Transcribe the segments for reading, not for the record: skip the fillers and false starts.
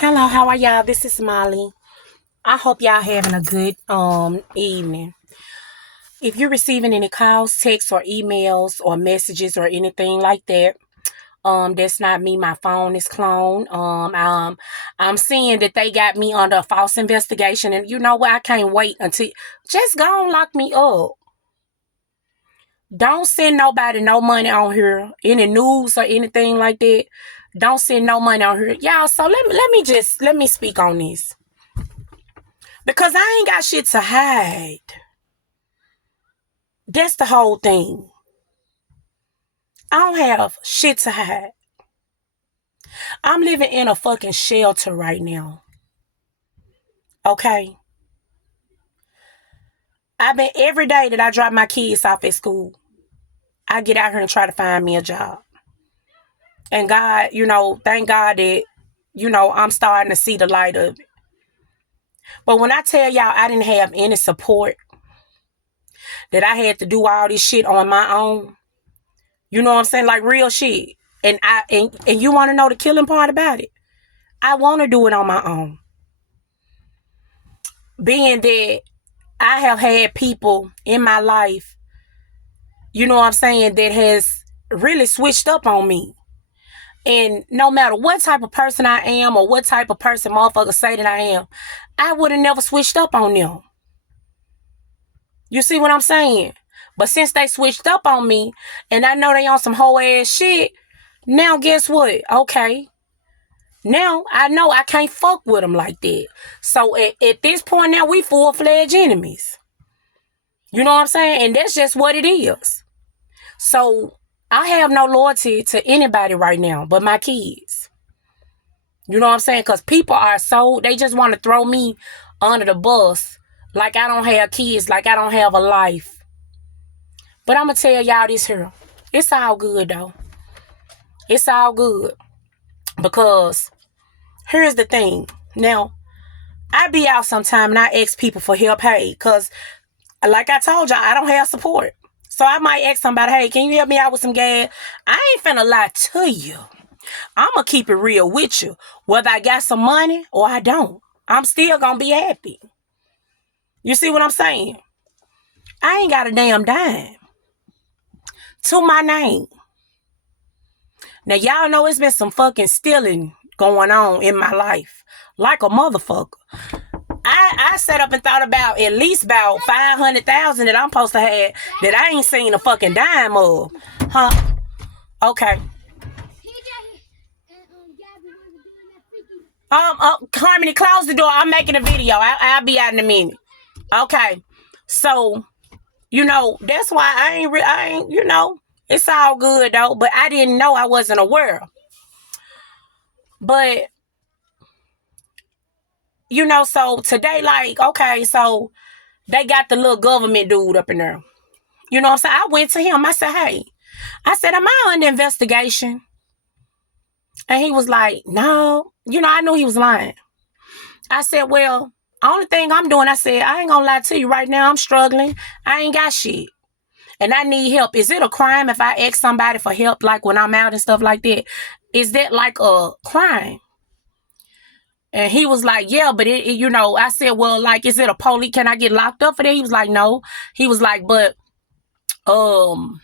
Hello, how are y'all? This is Molly. I hope y'all having a good evening. If you're receiving any calls, texts, or emails or messages or anything like that, that's not me. My phone is cloned. I'm seeing that they got me under a false investigation, and you know what? I can't wait until just go and lock me up. Don't send nobody no money on here, any news or anything like that. Don't send no money on here, y'all. So let me speak on this. Because I ain't got shit to hide. That's the whole thing. I don't have shit to hide. I'm living in a fucking shelter right now. Okay? I've been every day that I drop my kids off at school, I get out here and try to find me a job. And God, thank God that, I'm starting to see the light of it. But when I tell y'all I didn't have any support, that I had to do all this shit on my own, you know what I'm saying? Like real shit. And you want to know the killing part about it? I want to do it on my own. Being that I have had people in my life, you know what I'm saying, that has really switched up on me. And no matter what type of person I am or what type of person motherfuckers say that I am, I would have never switched up on them. You see what I'm saying? But since they switched up on me and I know they on some whole ass shit, now guess what? Okay. Now I know I can't fuck with them like that. So at this point now, we full-fledged enemies. You know what I'm saying? And that's just what it is. So I have no loyalty to anybody right now but my kids. You know what I'm saying? Because people are they just want to throw me under the bus like I don't have kids, like I don't have a life. But I'm going to tell y'all this here. It's all good though. It's all good. Because here's the thing. Now, I be out sometime and I ask people for help. Hey, because like I told y'all, I don't have support. So I might ask somebody, hey, can you help me out with some gas? I ain't finna lie to you. I'm going to keep it real with you. Whether I got some money or I don't, I'm still going to be happy. You see what I'm saying? I ain't got a damn dime to my name. Now, y'all know it's been some fucking stealing going on in my life. Like a motherfucker. I sat up and thought about at least about 500,000 that I'm supposed to have that I ain't seen a fucking dime of. Huh? Okay. Harmony, close the door. I'm making a video. I'll be out in a minute. Okay. So, that's why I ain't, it's all good though. But I didn't know, I wasn't aware. But, so today, like, okay, so they got the little government dude up in there. You know what I'm saying? I went to him. I said, hey, am I under investigation? And he was like, no. I knew he was lying. I said, well, only thing I'm doing, I said, I ain't gonna lie to you right now. I'm struggling. I ain't got shit. And I need help. Is it a crime if I ask somebody for help, like when I'm out and stuff like that? Is that like a crime? And he was like, yeah, but I said, well, like, is it a police? Can I get locked up for that? He was like, no. He was like, but, it's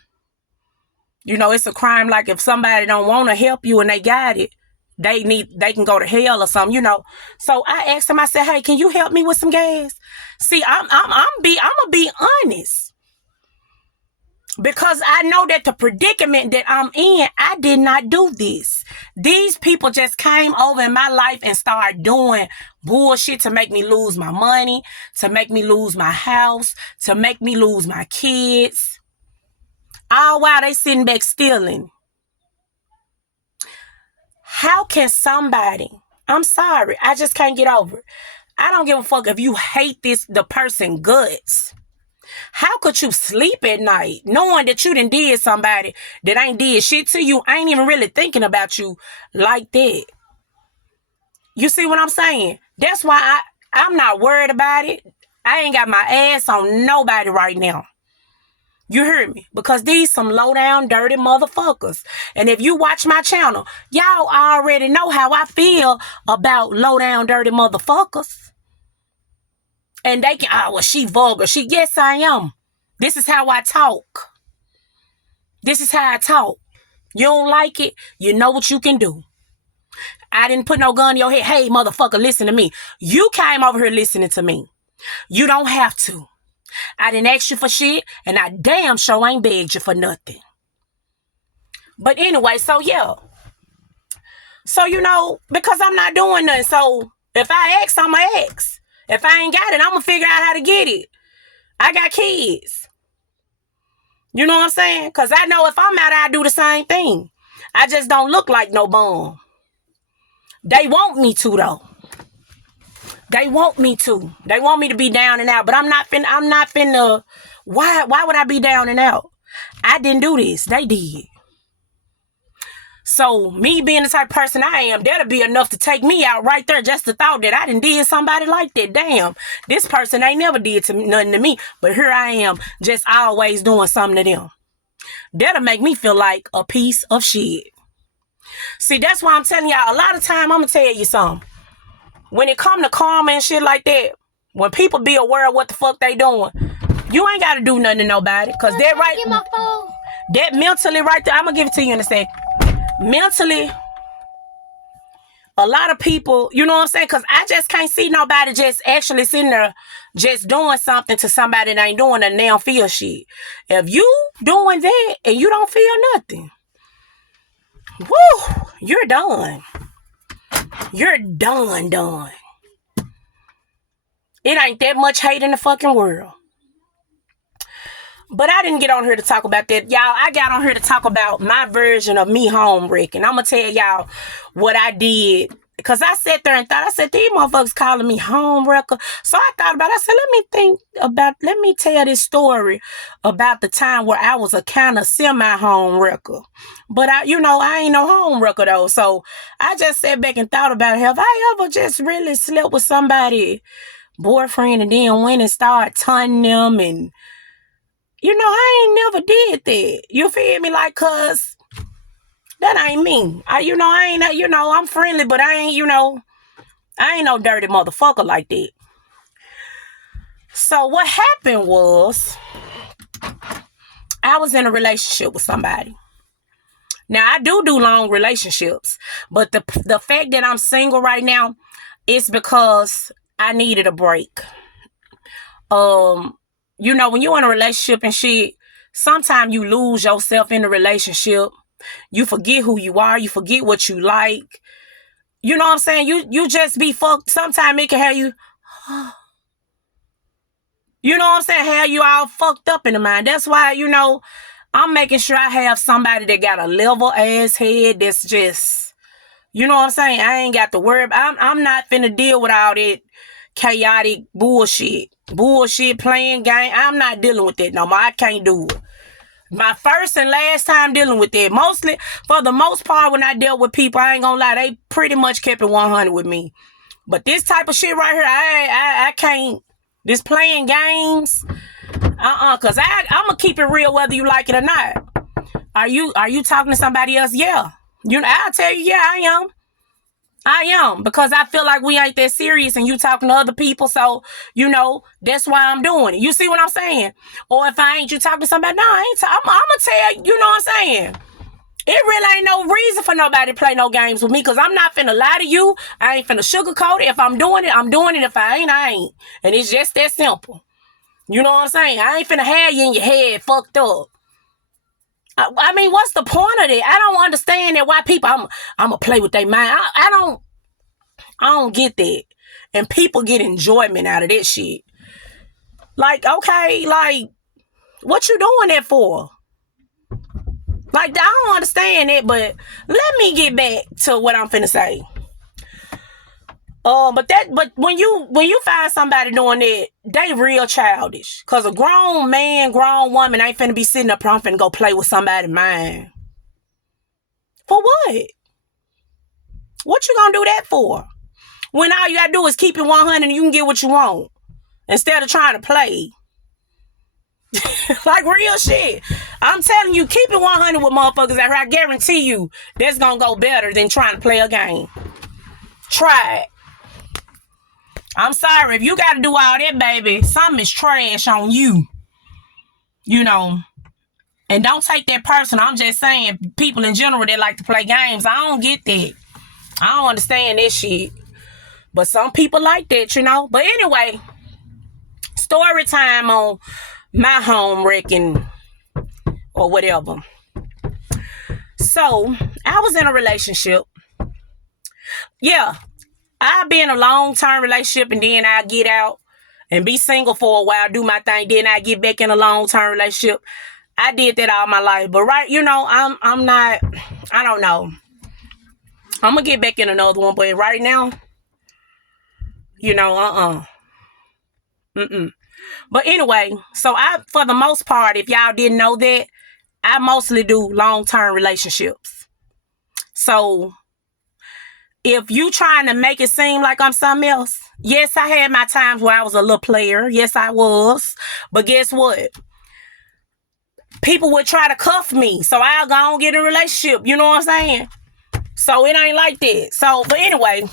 a crime. Like if somebody don't want to help you and they got it, they can go to hell or something, So I asked him, I said, hey, can you help me with some gas? See, I'm gonna be honest. Because I know that the predicament that I'm in, I did not do this. These people just came over in my life and started doing bullshit to make me lose my money, to make me lose my house, to make me lose my kids. All while they sitting back stealing. How can somebody, I'm sorry, I just can't get over it. I don't give a fuck if you hate the person guts. How could you sleep at night knowing that you done did somebody that ain't did shit to you? I ain't even really thinking about you like that. You see what I'm saying? That's why I'm not worried about it. I ain't got my ass on nobody right now. You hear me? Because these some low down dirty motherfuckers. And if you watch my channel, y'all already know how I feel about low down dirty motherfuckers. And they can, oh, well, she vulgar. Yes, I am. This is how I talk. This is how I talk. You don't like it, you know what you can do. I didn't put no gun in your head. Hey, motherfucker, listen to me. You came over here listening to me. You don't have to. I didn't ask you for shit, and I damn sure ain't begged you for nothing. But anyway, so yeah. So, you know, because I'm not doing nothing. So, if I ask, I'm going to ask. If I ain't got it, I'm going to figure out how to get it. I got kids. You know what I'm saying? Because I know if I'm out, I do the same thing. I just don't look like no bum. They want me to, though. They want me to. They want me to be down and out. But I'm not finna. Why would I be down and out? I didn't do this. They did. So, me being the type of person I am, that'll be enough to take me out right there. Just the thought that I done did somebody like that. Damn, this person ain't never did nothing to me. But here I am, just always doing something to them. That'll make me feel like a piece of shit. See, that's why I'm telling y'all, a lot of time, I'm going to tell you something. When it come to karma and shit like that, when people be aware of what the fuck they doing, you ain't got to do nothing to nobody. Because that right, that mentally right there, I'm going to give it to you in a second. Mentally, a lot of people, you know what I'm saying? Because I just can't see nobody just actually sitting there just doing something to somebody that ain't doing and they don't feel shit. If you doing that and you don't feel nothing, woo, you're done. You're done. It ain't that much hate in the fucking world. But I didn't get on here to talk about that. Y'all, I got on here to talk about my version of me homewrecking. I'm going to tell y'all what I did. Because I sat there and thought, I said, these motherfuckers calling me homewrecker. So I thought about it. I said, let me tell this story about the time where I was a kind of semi-homewrecker. But I ain't no homewrecker though. So I just sat back and thought about it. Have I ever just really slept with somebody boyfriend and then went and started taunting them? And I ain't never did that. You feel me? Like, cause that ain't me. I'm friendly, but I ain't no dirty motherfucker like that. So what happened was, I was in a relationship with somebody. Now I do long relationships, but the fact that I'm single right now is because I needed a break. When you're in a relationship and shit, sometimes you lose yourself in the relationship. You forget who you are. You forget what you like. You know what I'm saying? You just be fucked. Sometimes it can have you, you know what I'm saying? Have you all fucked up in the mind. That's why, I'm making sure I have somebody that got a level ass head that's just, you know what I'm saying? I ain't got to worry. I'm not finna deal with all that chaotic bullshit playing game. I'm not dealing with that no more. I can't do it. My first and last time dealing with that. Mostly, for the most part, when I dealt with people, I ain't gonna lie, they pretty much kept it 100 with me. But this type of shit right here, I can't. This playing games, cause I'm gonna keep it real whether you like it or not. Are you talking to somebody else? Yeah. I'll tell you, yeah, I am, because I feel like we ain't that serious and you talking to other people. So, that's why I'm doing it. You see what I'm saying? Or if I ain't, you talking to somebody, no, I ain't. I'm going to tell you, you know what I'm saying? It really ain't no reason for nobody to play no games with me, because I'm not finna lie to you. I ain't finna sugarcoat it. If I'm doing it, I'm doing it. If I ain't, I ain't. And it's just that simple. You know what I'm saying? I ain't finna have you in your head fucked up. I mean, what's the point of that? I don't understand that why people, I'm gonna play with their mind. I don't get that. And people get enjoyment out of that shit. Like, okay, like, what you doing that for? Like, I don't understand it, but let me get back to what I'm finna say. But when you find somebody doing that, they real childish. Cause a grown man, grown woman ain't finna be sitting up and finna go play with somebody's mind. For what? What you gonna do that for? When all you gotta do is keep it 100 and you can get what you want. Instead of trying to play. Like real shit. I'm telling you, keep it 100 with motherfuckers out here. I guarantee you that's gonna go better than trying to play a game. Try it. I'm sorry. If you gotta do all that, baby, something is trash on you. You know. And don't take that personal. I'm just saying, people in general that like to play games, I don't get that. I don't understand that shit. But some people like that, you know. But anyway, story time on my home wrecking or whatever. So, I was in a relationship. Yeah, I'll be in a long-term relationship and then I get out and be single for a while, do my thing, then I get back in a long-term relationship. I did that all my life. But right, you know, I'm not, I don't know. I'm gonna get back in another one, but right now, you know, mm-mm. But anyway, so I, for the most part, if y'all didn't know that, I mostly do long-term relationships. So if you trying to make it seem like I'm something else, yes, I had my times where I was a little player. Yes, I was. But guess what? People would try to cuff me. So I'll go and get in a relationship. You know what I'm saying? So it ain't like that. So, but anyway,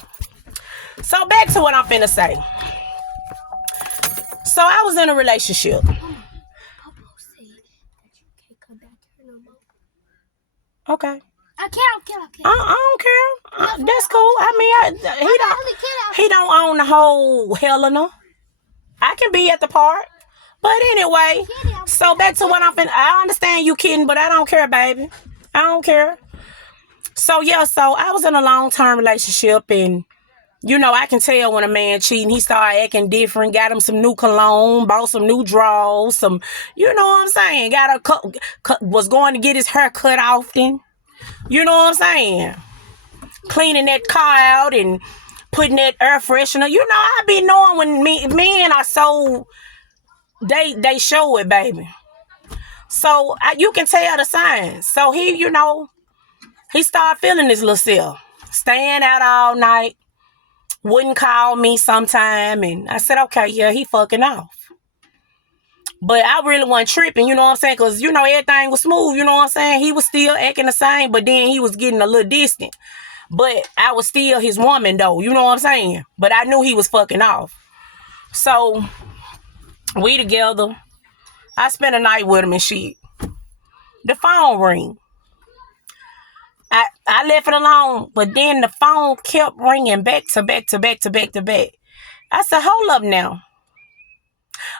so back to what I'm finna say. So I was in a relationship. Okay. I don't care. That's cool. I mean, he don't own the whole Helena. I can be at the park. But anyway, so back to what I'm finna. I understand you kidding, but I don't care, baby. I don't care. So yeah, so I was in a long-term relationship, and you know, I can tell when a man cheating. He started acting different, got him some new cologne, bought some new drawers, some, you know what I'm saying? Was going to get his hair cut often. You know what I'm saying? Cleaning that car out and putting that air freshener. You know, I be knowing when men are so, they show it, baby. So you can tell the signs. So he, you know, he started feeling his little self. Staying out all night. Wouldn't call me sometime. And I said, okay, yeah, he fucking off. But I really wasn't tripping, you know what I'm saying? Because, you know, everything was smooth, you know what I'm saying? He was still acting the same, but then he was getting a little distant. But I was still his woman, though, you know what I'm saying? But I knew he was fucking off. So, we together. I spent a night with him and shit. The phone ring. I left it alone, but then the phone kept ringing back to back to back to back to back. I said, hold up now.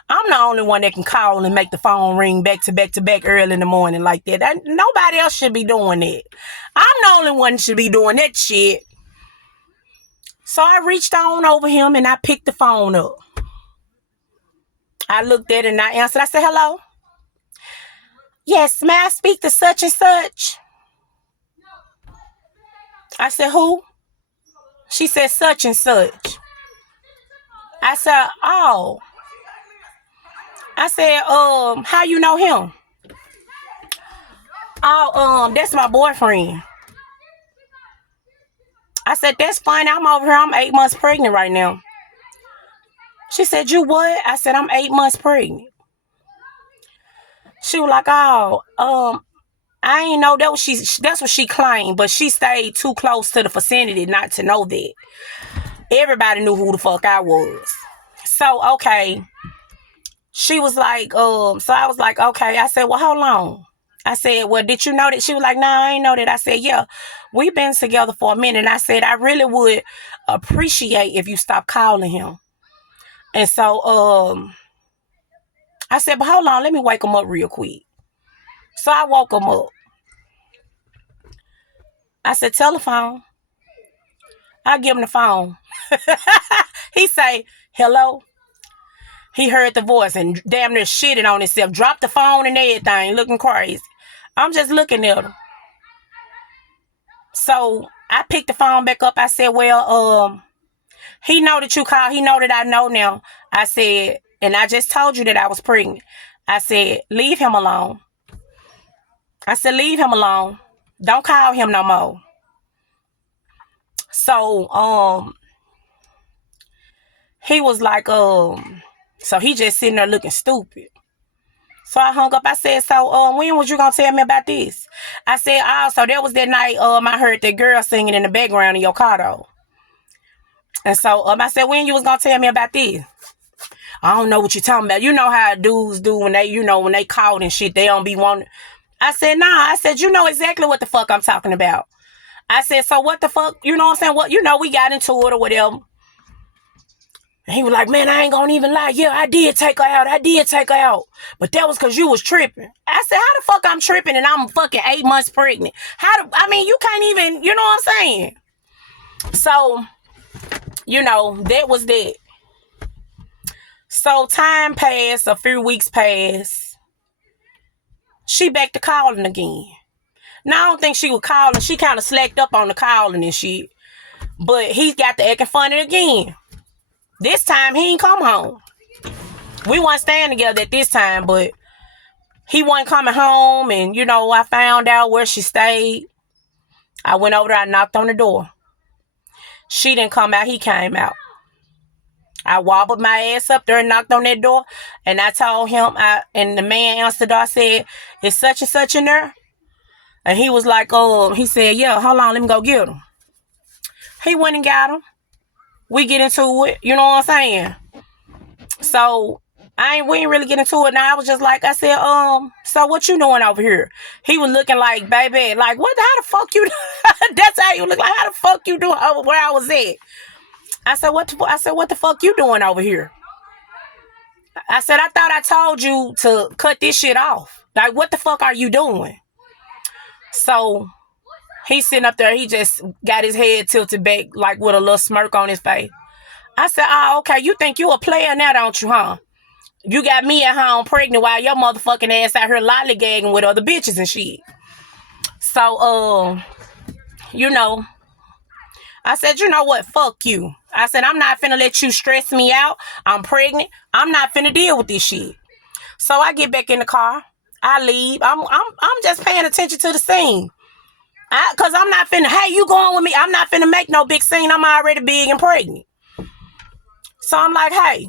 I'm the only one that can call and make the phone ring back to back to back early in the morning like that. Nobody else should be doing that. I'm the only one that should be doing that shit. So I reached on over him and I picked the phone up. I looked at it and I answered. I said, hello? Yes, may I speak to such and such? I said, who? She said, such and such. I said, oh. I said, how you know him? Oh, that's my boyfriend. I said, that's fine. I'm over here. I'm 8 months pregnant right now. She said, you what? I said, I'm 8 months pregnant. She was like, oh, I ain't know that's what she claimed, but she stayed too close to the vicinity not to know that. Everybody knew who the fuck I was. So, okay. She was like, so I was like, okay. I said, well, hold on. I said, well, did you know that? She was like, no, I ain't know that. I said, yeah, we've been together for a minute. And I said, I really would appreciate if you stop calling him. And so, I said, but hold on, let me wake him up real quick. So I woke him up. I said, telephone. I give him the phone. He say, hello. He heard the voice and damn near shitted on himself. Dropped the phone and everything, looking crazy. I'm just looking at him. So I picked the phone back up. I said, well, he know that you called. He know that I know now. I said, and I just told you that I was pregnant. I said, leave him alone. I said, leave him alone. Don't call him no more. So, he was like, so he just sitting there looking stupid. So I hung up. I said, so when was you gonna tell me about this? I said, oh, so that was that night I heard that girl singing in the background in your car though. And so I said, when you was gonna tell me about this? I don't know what you're talking about. You know how dudes do when they, when they called and shit, they don't be wanting. I said, nah. I said, you know exactly what the fuck I'm talking about. I said, so what the fuck? You know what I'm saying? What, we got into it or whatever. And he was like, man, I ain't gonna even lie. Yeah, I did take her out. But that was because you was tripping. I said, how the fuck I'm tripping and I'm fucking 8 months pregnant? You can't even, you know what I'm saying? So, that was that. So time passed, a few weeks passed. She back to calling again. Now, I don't think she was calling. She kind of slacked up on the calling and shit. But he got to acting funny again. This time, he ain't come home. We weren't staying together at this time, but he wasn't coming home. And, I found out where she stayed. I went over there. I knocked on the door. She didn't come out. He came out. I wobbled my ass up there and knocked on that door. And I told him, and the man answered the door. I said, is such and such in there? And he was like, he said, yeah, hold on, let me go get him. He went and got him. We get into it, you know what I'm saying? So, we ain't really get into it. Now, I was just like, I said, so what you doing over here? He was looking like, baby, like, how the fuck you, that's how you look like, how the fuck you doing over where I was at? I said, what the fuck you doing over here? I said, I thought I told you to cut this shit off. Like, what the fuck are you doing? So, he's sitting up there. He just got his head tilted back, like with a little smirk on his face. I said, oh, okay. You think you a player now, don't you, huh? You got me at home pregnant while your motherfucking ass out here lollygagging with other bitches and shit. So, I said, you know what? Fuck you. I said, I'm not finna let you stress me out. I'm pregnant. I'm not finna deal with this shit. So I get back in the car. I leave. I'm just paying attention to the scene. Cause I'm not finna, hey, you going with me? I'm not finna make no big scene. I'm already big and pregnant. So I'm like, hey.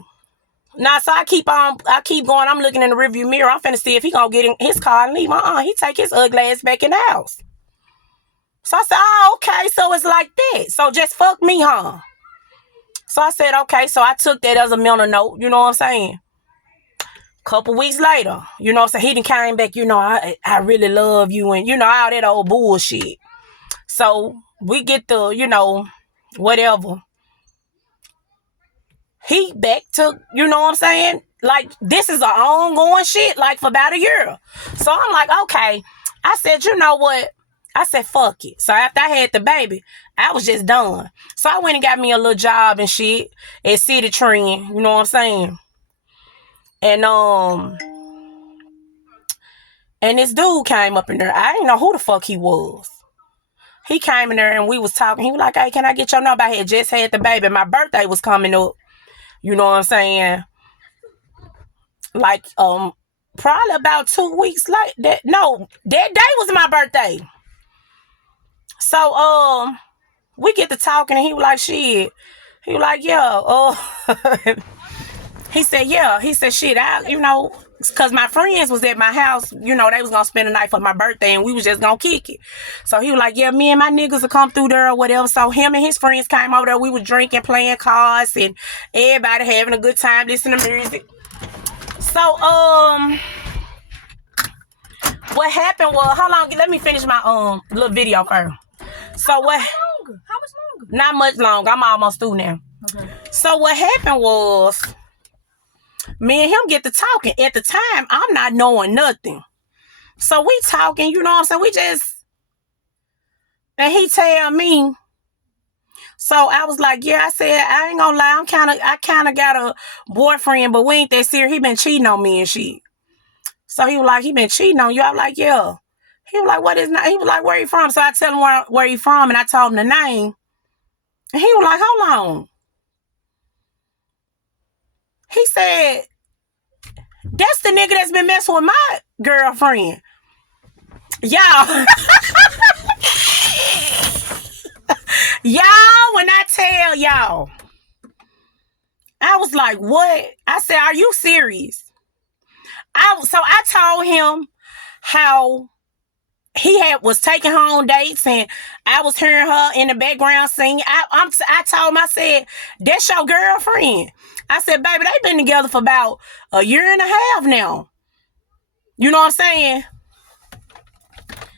Now, so I keep going. I'm looking in the rearview mirror. I'm finna see if he gonna get in his car and leave. He take his ugly ass back in the house. So I said, oh, okay. So it's like that. So just fuck me, huh? So I said, okay. So I took that as a mental note. You know what I'm saying? Couple weeks later, you know what I'm saying? He done came back, I really love you and, all that old bullshit. So we get the, whatever. He back to, you know what I'm saying? Like, this is an ongoing shit, like, for about a year. So I'm like, okay. I said, you know what? I said, fuck it. So after I had the baby, I was just done. So I went and got me a little job and shit at City Trend, you know what I'm saying? And this dude came up in there. I didn't know who the fuck he was. He came in there and we was talking. He was like, hey, can I get your number? I had just had the baby. My birthday was coming up. You know what I'm saying? Like, probably about 2 weeks later. That day was my birthday. So, we get to talking and he was like, shit. He was like, yeah, he said, yeah. He said, shit, because my friends was at my house, they was going to spend the night for my birthday and we was just going to kick it. So he was like, yeah, me and my niggas will come through there or whatever. So him and his friends came over there. We were drinking, playing cards, and everybody having a good time listening to music. So, what happened was, hold on, let me finish my little video first. So what? How much longer? Not much longer. I'm almost through now. Okay. So what happened was, me and him get to talking. At the time, I'm not knowing nothing. So we talking, you know what I'm saying? And he tell me. So I was like, yeah, I said, I ain't gonna lie, I kind of got a boyfriend, but we ain't that serious. He been cheating on me and shit. So he was like, he been cheating on you? I was like, yeah. He was like, what is that? He was like, where you from? So I tell him where he from, and I told him the name. And he was like, hold on. He said, that's the nigga that's been messing with my girlfriend. Y'all. Y'all, when I tell y'all, I was like, what? I said, are you serious? I told him how was taking her on dates, and I was hearing her in the background singing. I told him, I said, that's your girlfriend. I said, baby, they've been together for about a year and a half now. You know what I'm saying?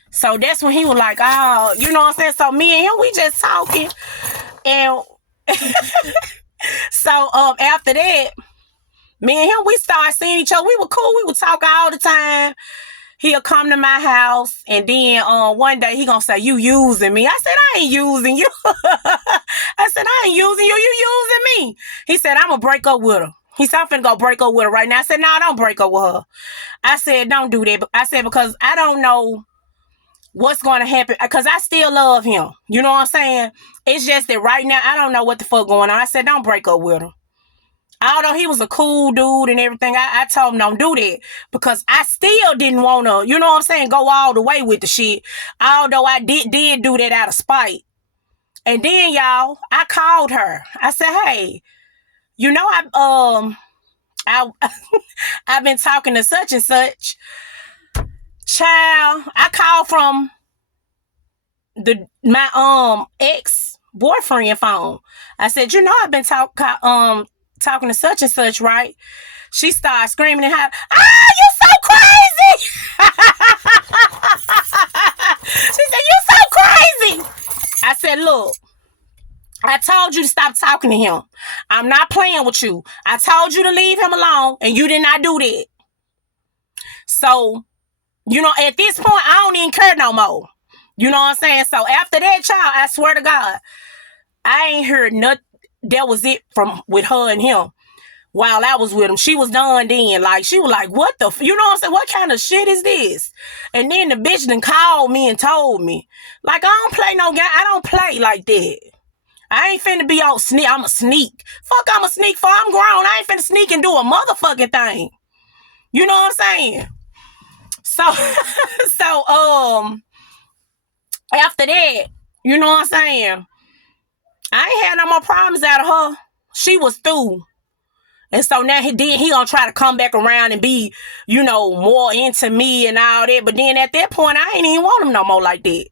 So that's when he was like, oh, you know what I'm saying? So me and him, we just talking. And so after that, me and him, we started seeing each other. We were cool. We would talk all the time. He'll come to my house, and then one day he gonna say, you using me. I said, I ain't using you. I said, I ain't using you. You using me. He said, I'm gonna break up with her. He said, I'm finna go break up with her right now. I said, no, don't break up with her. I said, don't do that. I said, because I don't know what's going to happen, because I still love him. You know what I'm saying? It's just that right now, I don't know what the fuck going on. I said, don't break up with him. Although he was a cool dude and everything, I told him don't do that, because I still didn't want to, you know what I'm saying, go all the way with the shit. Although I did do that out of spite. And then, y'all, I called her. I said, hey, you know, I've been talking to such and such. Child, I called from my ex-boyfriend phone. I said, you know, I've been talking to such and such, right? She started screaming and hollering, you so crazy! She said, you so crazy! I said, look, I told you to stop talking to him. I'm not playing with you. I told you to leave him alone, and you did not do that. So, you know, at this point, I don't even care no more. You know what I'm saying? So after that, child, I swear to God, I ain't heard nothing. That was it with her and him. While I was with him, she was done then. Like, she was like, what the, you know what I'm saying? What kind of shit is this? And then the bitch done called me and told me, like, I don't play no game. I don't play like that. I ain't finna be all sneak. I'm a sneak. Fuck, I'm a sneak for. I'm grown. I ain't finna sneak and do a motherfucking thing. You know what I'm saying? So, after that, you know what I'm saying? I ain't had no more problems out of her. She was through. And so now he gonna try to come back around and be, you know, more into me and all that. But then at that point, I ain't even want him no more like that.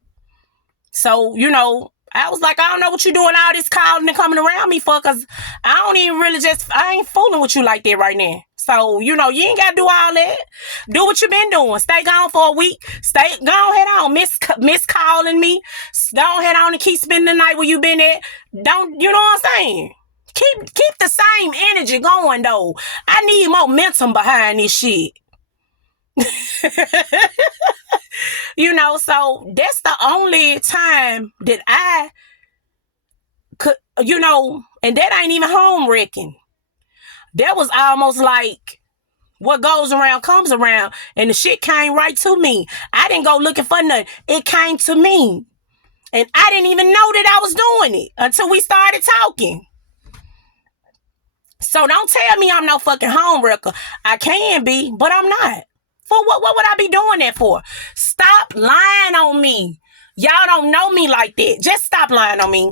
So, you know, I was like, I don't know what you doing all this calling and coming around me for, because I don't even really I ain't fooling with you like that right now. So, you know, you ain't got to do all that. Do what you been doing. Stay gone for a week. Go ahead on. Miss calling me. Go ahead on and keep spending the night where you been at. Don't, you know what I'm saying? Keep the same energy going, though. I need momentum behind this shit. You know, so that's the only time that I could, you know, and that ain't even homewrecking. That was almost like what goes around comes around, and the shit came right to me. I didn't go looking for nothing. It came to me. And I didn't even know that I was doing it until we started talking. So don't tell me I'm no fucking homewrecker. I can be, but I'm not. For what would I be doing that for? Stop lying on me. Y'all don't know me like that. Just stop lying on me.